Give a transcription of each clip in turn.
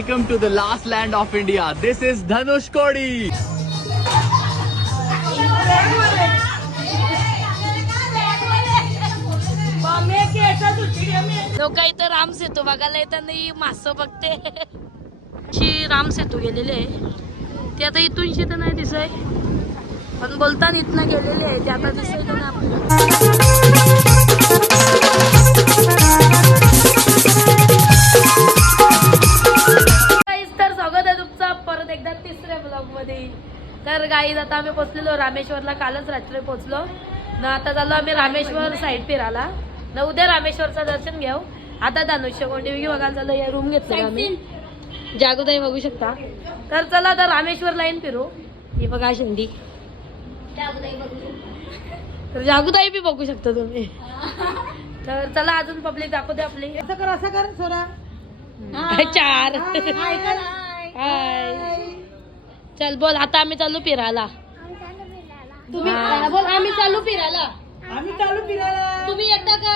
welcome to the last land of India. This is Dhanushkodi. लोक इथं राम सेतू बघायला येतात नाही मासं बघते. शी राम सेतू गेलेले आहे. ते आता इथून तर नाही दिसय पण बोलताना इथनं गेलेले आहे. ते आता दिसतंय नाही आपल्याला? गाईज आता आम्ही पोचलेलो रामेश्वरला कालच रात्री पोचलो. न आता चाललो आम्ही रामेश्वर साईड फिरायला. न उद्या रामेश्वरचं दर्शन घेऊ. आता धनुष्य कोंडी बघायला चाललो या रूम घेतलं आम्ही. जागोदाई बघू शकता. तर चला आता रामेश्वर लाईन फिरू. ही बघा शिंदी. तर जागोदाई बी बघू शकता तुम्ही. तर चला अजून पब्लिक दाखवते आपली. असं कर असं कर सोरा चार. हाय चल बोल आता आम्ही चालू फिरायला. तुम्ही हा, बोल आम्ही चालू फिरायला. आम्ही चालू फिरायला. तुम्ही येता का?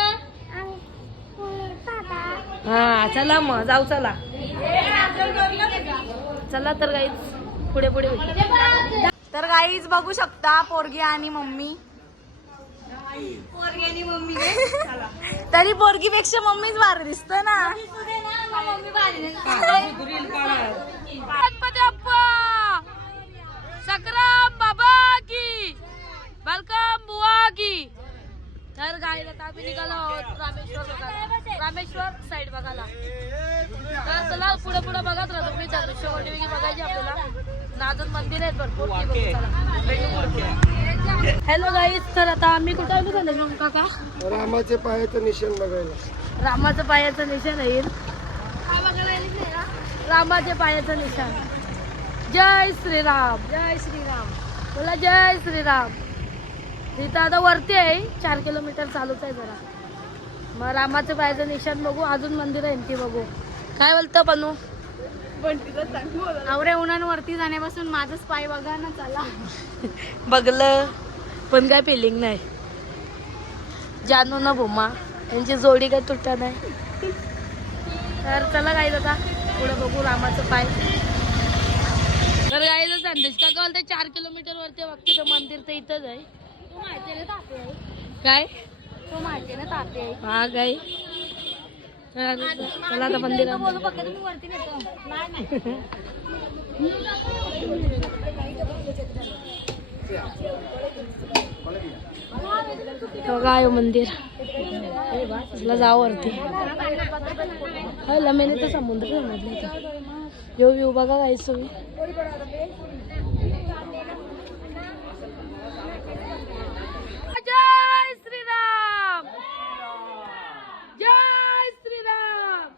हा चला मग जाऊ चला. चला तर गाईच पुढे पुढे. तर गाईज बघू शकता पोरगी आणि मम्मी. तरी पोरगी पेक्षा मम्मीच भारी दिसत ना. गणपती बाप्पा! सक्राम बाबा की। वेलकम बुवा की। तर गाईला आता आम्ही निघालो आहोत रामेश्वर बघायला. रामेश्वर साईड बघायला. तर चला पुढे पुढे बघत राहा. तुम्ही दृश्य वगैरे बघायची आपल्याला. नाजून मंदिर आहेत भरपूर. हॅलो गाईज तर आता आम्ही कुठं आलो झालं मग काका? रामाचे पायाचं निशाण बघायला. रामाचं पायाचं निशाण येईल रामाचे पायाचं निशाण. जय श्रीराम जय श्रीराम. बोला जय श्रीराम. तिथं आता वरती आहे चार किलोमीटर चालूच आहे जरा. मग रामाचं पाहिजे निशाण बघू अजून मंदिर आहे ती बघू. काय बोलतं पण पनू? आवरे उन्हांवरती जाण्यापासून माझंच पाय बघा ना चला. बघलं पण काय फिलिंग नाही. जानू ना भूमा यांची जोडी काय तुटत नाही. तर चला काय आता पुढे बघू रामाचं पाय. तर गायचं संदेश का बोलते चार किलोमीटर वरती तर मंदिर तर इथंच आहे. तू माहिती ना तापे आहे काय? तू माहिती ना तापे आहे हा काय? चला आता तो काय मंदिर. चला जाऊ वरती. तर समुद्र समजलं यो व्यू बघा काय तुम्ही जय श्रीराम। जय श्रीराम।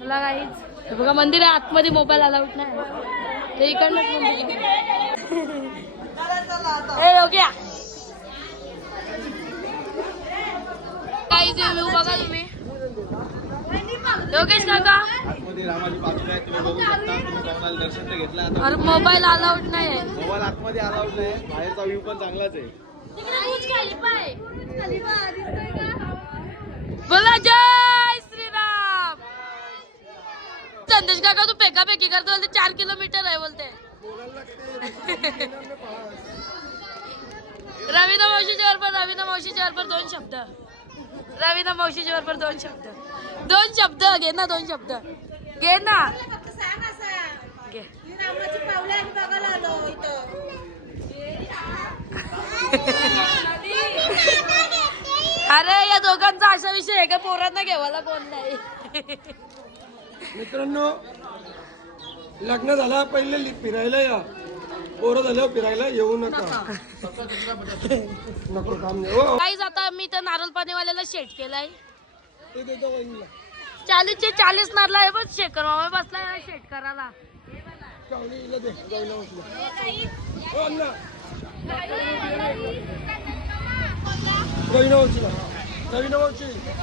चला काहीच बघा मंदिर आहे आतमध्ये मोबाईल अलाउड नाही. ते इकडनंच मंदिर आहे. ए बघा तुम्ही. योगेश काका? आतमध्ये रामाची पादुका आहे तुम्ही बघू शकता. तुम्ही कोणाला दर्शन तर घेतलं आता. अरे मोबाईल अलाउड नाही आहे मोबाईल आतमध्ये अलाउड नाही. बाहेरचा व्ह्यू पण चांगलाच आहे. बोला जय श्रीराम. संदेश काका तू पेकापेकी करतो बोलते चार किलोमीटर आहे बोलते. रवीना मावशीच्या बरोबर रवीना मावशीच्या बरोबर दोन शब्द. रवीना मावशीच्या बरोबर दोन शब्द. दोन शब्द घे ना दोन शब्द. घे ना. घे. अरे या दोघांचा असा विषय आहे का? पोरांना घेवायला कोण नाही. मित्रांनो लग्न झाला पहिले फिरायला या. पोरं झाल्यावर फिरायला येऊ नका. नको. काम नाही. हो काहीच आता मी तर नारळ पाणीवाल्याला शेट केलाय. ते देतो वहिनीला. चाळीसचे चाळीस नारळ आहे बघ शेकर मामा बसलाय शेट करायला दे, अण्णा.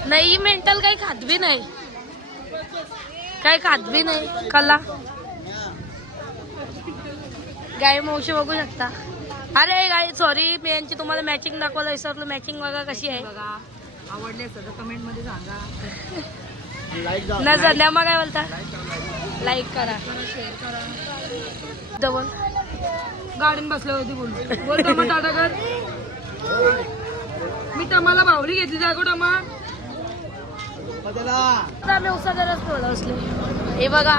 नाही मेंटल काही खात बी नाही. काही खात बी नाही कला. गाय मावशी बघू शकता. अरे गाय सॉरी मी यांची तुम्हाला मॅचिंग दाखवायला विसरलो. मॅचिंग बघा कशी आहे. आवडले असतं तर कमेंटमध्ये सांगा न सध्या मग काय बोलता? लाईक करा डबल गाडीन बसल्या होती बोल. बोल टमा टाटा कर. मी टमाला बावली घेतली जागो टमा आम्ही उसाचा रस पिवायला बसले. हे बघा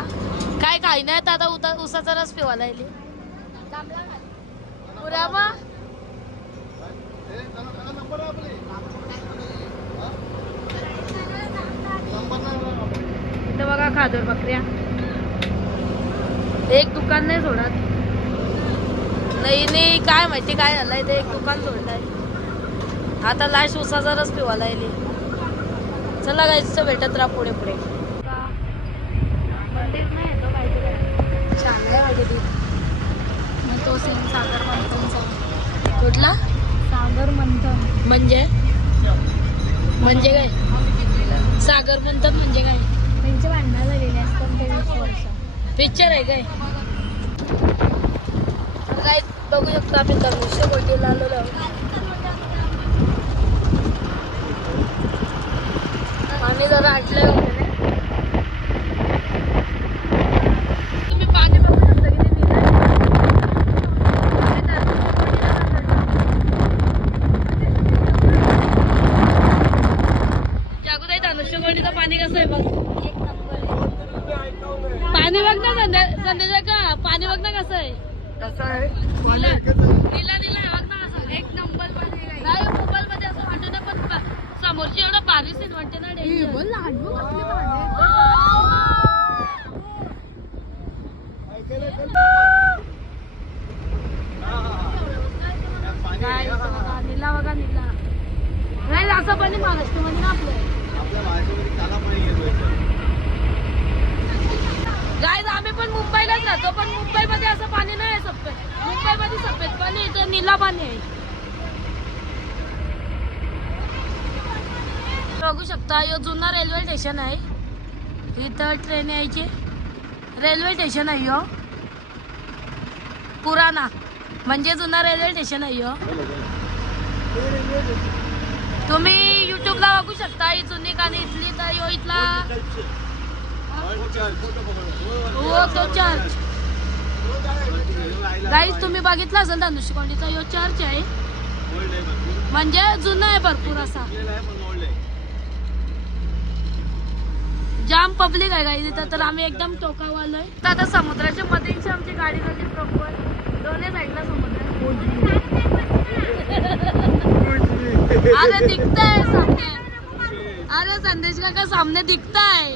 काय काही नाही आता उता- उसाचा रस पिवायला येईल पुऱ्या मग. खादर बकऱ्या. एक दुकान नाही सोडत. नाही नाही काय माहिती काय झालंय ते एक दुकान सोडलंय. आता लास्ट उसाचा रस पिवायला येईल. चला गायचं भेटत राहा पुढे पुढे. मंदिर नाही येतो काहीतरी. छान आहे वगैरे मग तो सीन सागर मंथनचा कुठला? सागर मंथन. म्हणजे? म्हणजे काय? सागर म्हणतात म्हणजे काय? त्यांचे भांडणं झालेले असतात ते वीस वर्ष पिक्चर आहे काय? काय बघू शकतो आम्ही धनुष्य कोटीला आलेलो आणि जरा आटलं वगैरे तुम्ही पाणी बघू शकता किती नीट आहे. जागोताई धनुष्य कोटीचं पाणी कसं आहे बघ पाणी बघ ना संध्या संध्याच्या का पाणी बघ ना कसं आहे कसं आहे नीला नीला नीला आहे, बघ ना असं एक नंबर नाही मोबाईल मध्ये असं वाटत नाही पण प- समोरची एवढं भारी सीन वाटते ना danger. काय इथं बघा, नीला बघा नीला नाही असं पाणी महाराष्ट्रामध्ये ना आपलं आपल्या महाराष्ट्रामध्ये काला पाणी घेतोय गाईज आम्ही पण मुंबईलाच राहतो पण मुंबईमध्ये असं पाणी नाही आहे सफेद मुंबईमध्ये सफेद पाणी आहे, इथं निला पाणी आहे बघू शकता यो जुना रेल्वे स्टेशन आहे. इथं ट्रेन यायची. रेल्वे स्टेशन आहे हो पुराणा म्हणजे जुना रेल्वे स्टेशन आहे यो. तुम्ही युट्यूबला बघू शकता ही जुनी गाणी इथली तर यो इथला. हो तो चर्च गाईज तुम्ही बघितला असेल धनुष्यकोंडीचा यो चर्च आहे. म्हणजे जुना आहे भरपूर असा. जाम पब्लिक आहे गाईज इथं तर आम्ही एकदम टोकावर आलोय तर आता समुद्राच्या मध्येची आमची गाडी झाली प्रॉपर दोन्ही साईडला समुद्र. अरे दिखताय सामने. अरे संदेश काका सामने दिखताय.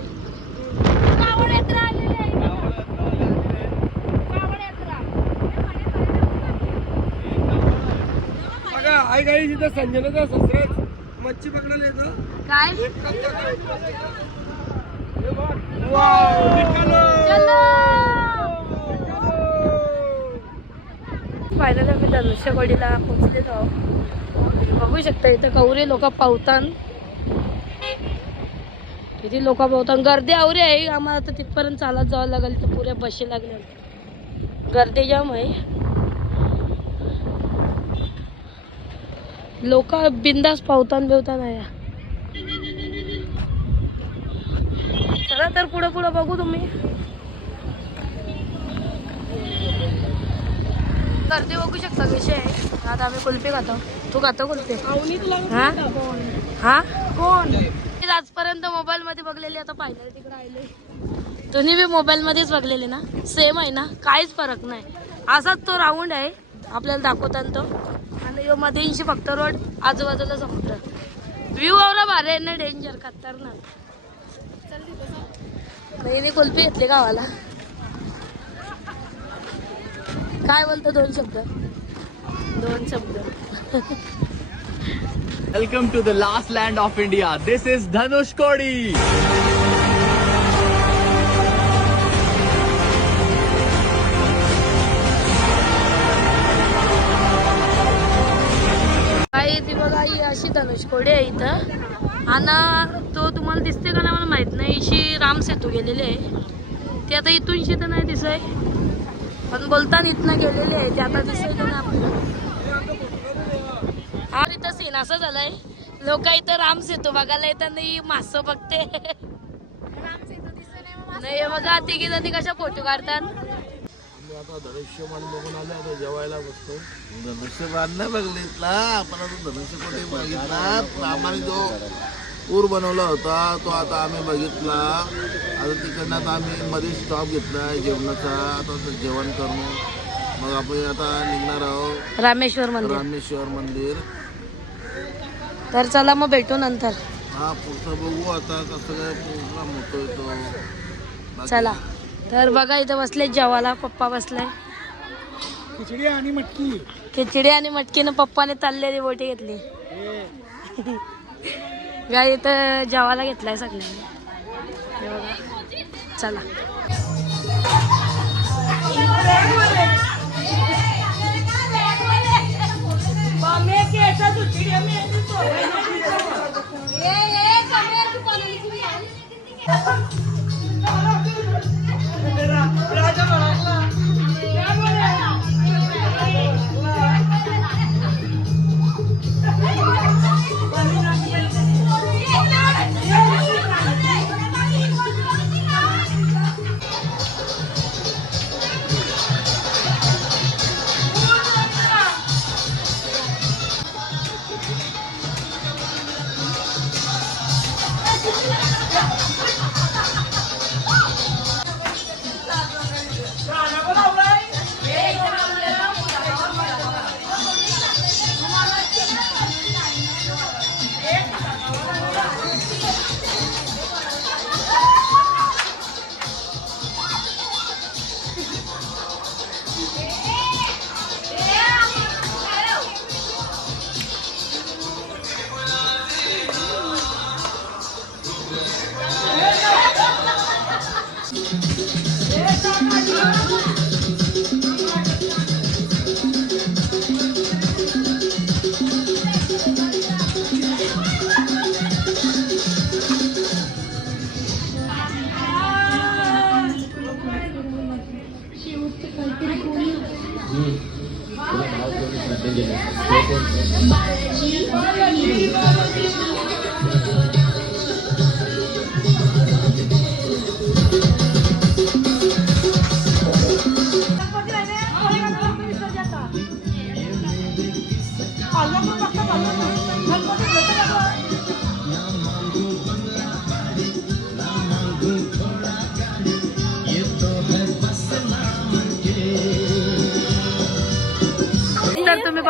आहे आई गाई तिथं संजनाचा ससराच मच्छी पकडायला येतं. काय एक कप वाव निघालो फायनली आम्ही धनुष्यवाडीला पोहोचलेलो आहोत. बघू शकता इथं कवरे लोक पावतान. किती लोक पावतान. गर्दी आवरी आहे. आम्हाला तर तिथपर्यंत चालत जावं लागेल. तर पुऱ्या बशी लागल्या गर्दी जाम आहे. लोक बिंदास पावतान बिवतान आहे. चला तर पुढे पुढे बघू तुम्ही. गर्दी बघू शकता कशी आहे आता आम्ही कुल्फी खातो. तू खातो कुल्फी? हा? हा? कोण? आजपर्यंत मोबाईल मध्ये बघलेली आता फायनल तिकडे आले तुम्ही बी मोबाईल मध्येच बघलेले ना? सेम आहे ना? काहीच फरक नाही. असाच तो राऊंड आहे. आपल्याला दाखवताना तो. आणि यो मध्ये फक्त रोड आजूबाजूला समुद्र. व्ह्यू एवढा भारी आहे ना? डेंजर खतरनाक. नाही नाही कुल्फी घेतली गावाला काय बोलतो दोन शब्द दोन शब्द Welcome to the last land of India. This is Dhanushkodi. काही ती बघा ही अशी धनुषकोडी आहे इथं आणि तो तुम्हाला दिसते का नाही मला माहीत नाही. इशी राम सेतू गेलेली आहे. ती आता इथून तर नाही दिसय पण बोलताना इथनं गेलेली आहे. ते आता दिसतंय का नाही आपल्याला? हा इथं सीन असं झालंय. लोक इथं राम सेतू बघायला येतात नाही मासं बघते. नाही बघा तिघी जणी कशा फोटो काढतात? आता धनुष्यबाण बघून आले आता जेवायला बसतो धनुष्यबाण नाही बघितला आपण आता धनुष्य कोठे बघितला. आम्हाला जो पूर बनवला होता तो आता आम्ही बघितला. आता तिकडनं आता आम्ही मध्ये स्टॉप घेतला जेवणाचा. आता ते जेवण करून मग आपण आता निघणार आहोत. रामेश्वर मंदिर. रामेश्वर मंदिर. तर चला मग भेटू नंतर. हा पुढचं बघू आता कसं काय प्रोग्राम होतोय तो. चला. तर बघा इथं बसले जेवायला पप्पा बसलाय. खिचडी आणि मटकी. खिचडी आणि मटकीनं पप्पाने तळलेली बोटी घेतली. गाय इथं जेवायला घेतलाय सगळ्यांनी. बघा चला.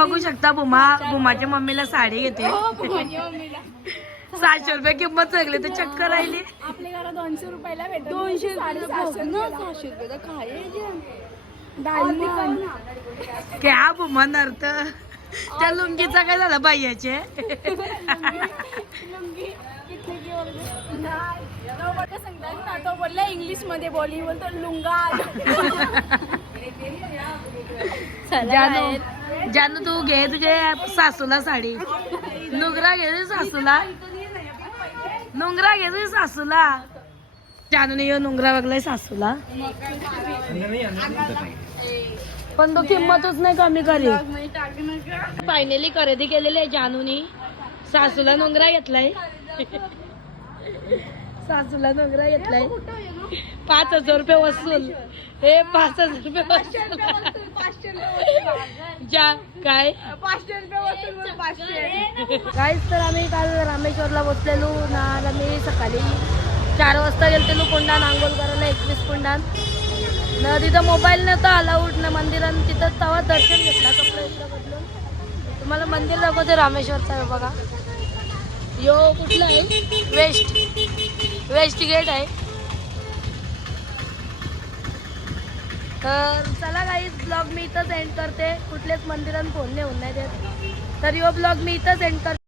बघू शकता बुमा बुमाच्या मम्मीला साडी घेते सातशे रुपये किंमत सगळी तर चक्कर राहिली. आपल्या घरात दोनशे रुपयाला भेटत दोनशे सहाशे रुपये क्या बुमन अर्थ त्या लुंगीचा काय झालं बाह्याचे तो बोलला इंग्लिशमध्ये बोली बोलतो लुंगा. ज्यानं तू घे तुझे सासूला साडी. नुंगरा घे तुझ्या सासूला नुंगरा घे तुझ्या सासूला. जानूने येऊ नुंगरा बघलाय सासूला. पण तो किंमतच नाही कमी करी. फायनली खरेदी केलेली आहे जानूनी. सासूला नुंगरा घेतलाय. सासूला नुंगरा घेतलाय. पाच हजार रुपये वसूल. हे पाच हजार रुपये वसूल. जा काय? काहीच तर आम्ही काल रामेश्वरला बसलेलो. ना आम्ही सकाळी चार वाजता गेलतेलो कुंडान आंघोळ करायला एकवीस कुंडान न तिथं मोबाईल नव्हता अलाउड ना मंदिरात तिथं तवा दर्शन घेतला कपडे बदलून. तुम्हाला मंदिर दाखवते रामेश्वरचं आहे बघा. यो कुठला आहे? वेस्ट वेस्ट गेट आहे. तर चला गाईज ब्लॉग मी इथंच एंड करते. कुठलेच मंदिरात फोन नेऊन नाही देत. तर यो ब्लॉग मी इथंच एंड करते.